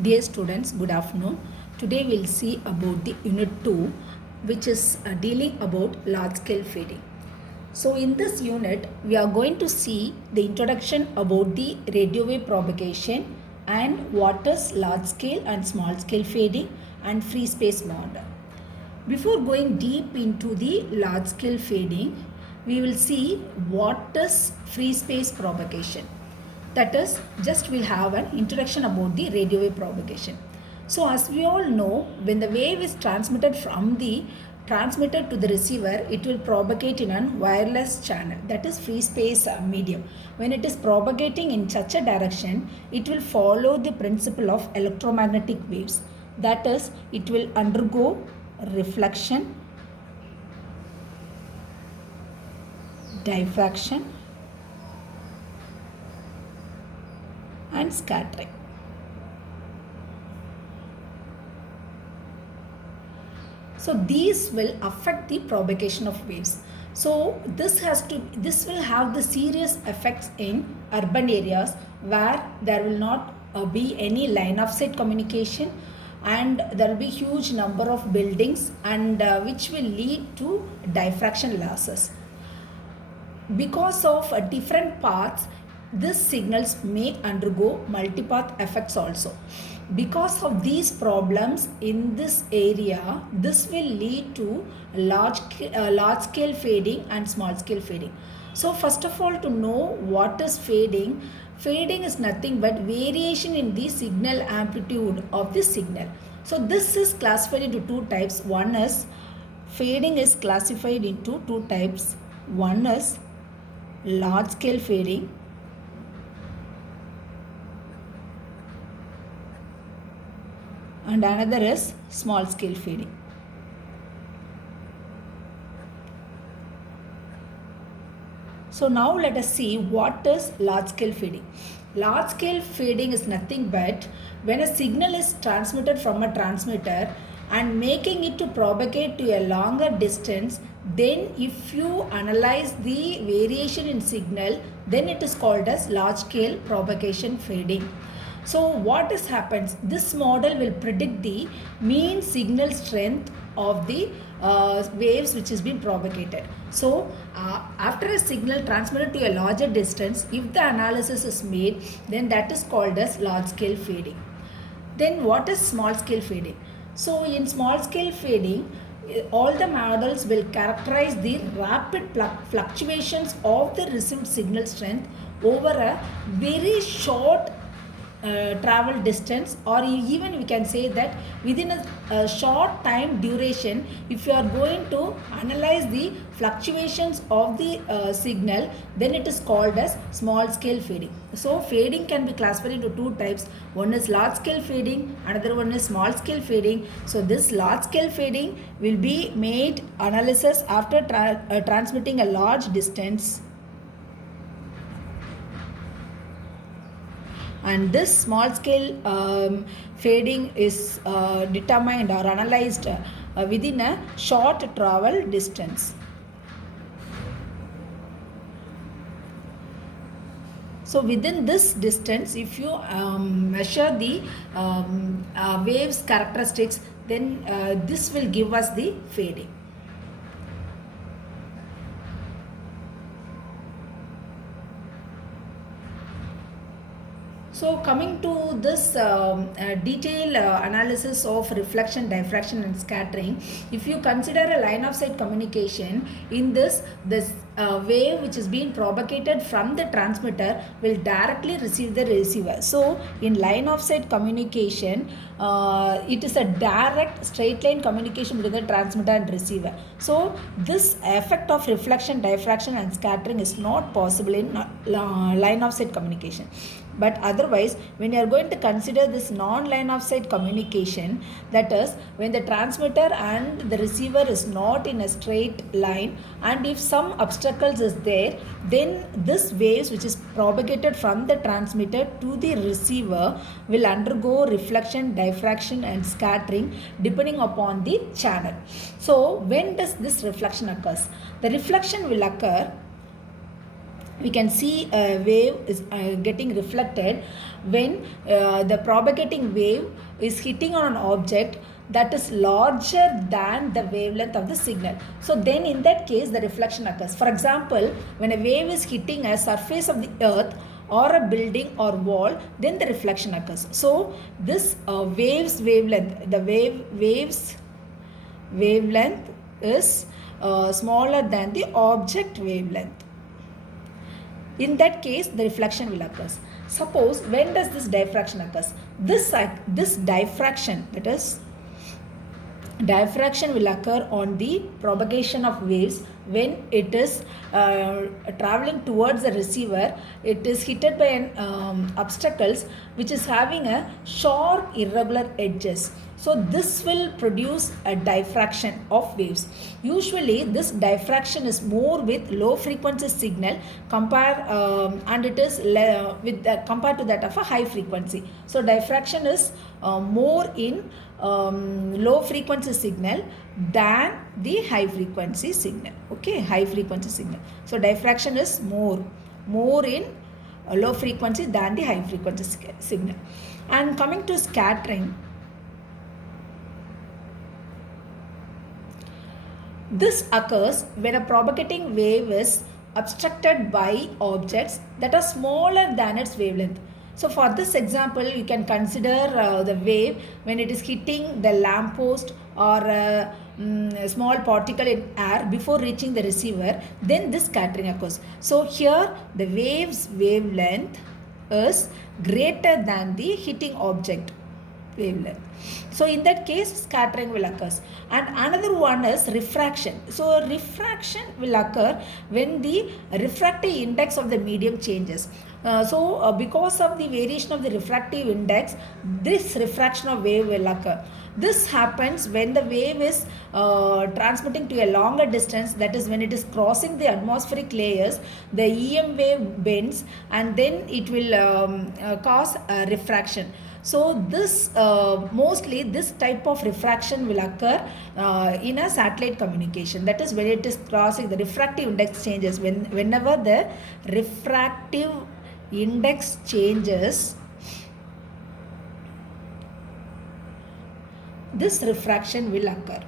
Dear students, good afternoon. Today we'll see about the Unit 2, which is dealing about large scale fading. So in this unit, we are going to see the introduction about the radio wave propagation and what is large scale and small scale fading and free space model. Before going deep into the large scale fading, we will see what is free space propagation. That is, just we'll have an introduction about the radio wave propagation. So as we all know, when the wave is transmitted from the transmitter to the receiver, it will propagate in a wireless channel, that is free space medium. When it is propagating in such a direction, it will follow the principle of electromagnetic waves. That is, it will undergo reflection, diffraction and scattering. So these will affect the propagation of waves. So this will have the serious effects in urban areas where there will not be any line of sight communication, and there will be huge number of buildings, and which will lead to diffraction losses. Because of different paths, these signals may undergo multipath effects also. Because of these problems in this area, this will lead to large scale fading and small scale fading. So first of all, to know what is fading, fading is nothing but variation in the signal amplitude of the signal. So this is classified into two types. One is fading is classified into two types. One is large scale fading and another is small scale fading. So now let us see what is large scale fading. Large scale fading is nothing but when a signal is transmitted from a transmitter and making it to propagate to a longer distance, then if you analyze the variation in signal, then it is called as large scale propagation fading. So what happens? This model will predict the mean signal strength of the waves which has been propagated. So after a signal transmitted to a larger distance, if the analysis is made, then that is called as large scale fading. Then what is small scale fading? So in small scale fading, all the models will characterize the rapid fluctuations of the received signal strength over a very short travel distance, or even we can say that within a short time duration. If you are going to analyze the fluctuations of the signal, then it is called as small scale fading. So fading can be classified into two types. One is large scale fading, another one is small scale fading. So this large scale fading will be made analysis after transmitting a large distance, and this small scale fading is determined or analyzed within a short travel distance. So within this distance, if you measure the waves characteristics, then this will give us the fading. So coming to this detailed analysis of reflection, diffraction and scattering, if you consider a line of sight communication, in this wave which is being propagated from the transmitter will directly receive the receiver. So in line of sight communication, it is a direct straight line communication between the transmitter and receiver. So this effect of reflection, diffraction and scattering is not possible in line of sight communication. But otherwise, when you are going to consider this non-line of sight communication, that is when the transmitter and the receiver is not in a straight line, and if some obstacles is there, then this waves which is propagated from the transmitter to the receiver will undergo reflection, diffraction and scattering depending upon the channel. So when does this reflection occurs? The reflection will occur we can see a wave is getting reflected when the propagating wave is hitting on an object that is larger than the wavelength of the signal. So then in that case the reflection occurs. For example, when a wave is hitting a surface of the earth or a building or wall, then the reflection occurs. So this wave's wavelength is smaller than the object wavelength. In that case, the reflection will occur. Suppose, when does this diffraction occurs? This diffraction, that is, diffraction will occur on the propagation of waves when it is traveling towards the receiver. It is hit by an obstacles which is having a sharp irregular edges. So this will produce a diffraction of waves. Usually this diffraction is more with low frequency signal and it is compared to that of a high frequency. So diffraction is more in low frequency signal than the high frequency signal. Okay, high frequency signal. So diffraction is more in low frequency than the high frequency signal. And coming to scattering, this occurs when a propagating wave is obstructed by objects that are smaller than its wavelength. So for this example, you can consider the wave when it is hitting the lamppost or a small particle in air before reaching the receiver, then this scattering occurs. So here the wave's wavelength is greater than the hitting object wavelength. So in that case, scattering will occur. And another one is refraction. So refraction will occur when the refractive index of the medium changes. Because of the variation of the refractive index, this refraction of wave will occur. This happens when the wave is transmitting to a longer distance, that is when it is crossing the atmospheric layers, the EM wave bends and then it will cause refraction. So this mostly this type of refraction will occur in a satellite communication. That is when it is crossing, the refractive index changes. Whenever the refractive index changes, this refraction will occur.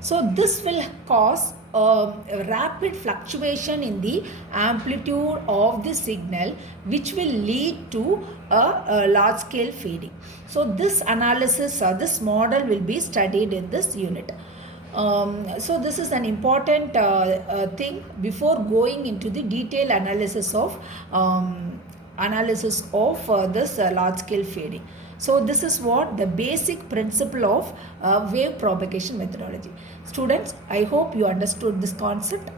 So this will cause a rapid fluctuation in the amplitude of the signal, which will lead to a large scale fading. So this analysis or this model will be studied in this unit. So this is an important thing before going into the detailed analysis of this large scale fading. So this is what the basic principle of wave propagation methodology. Students, I hope you understood this concept.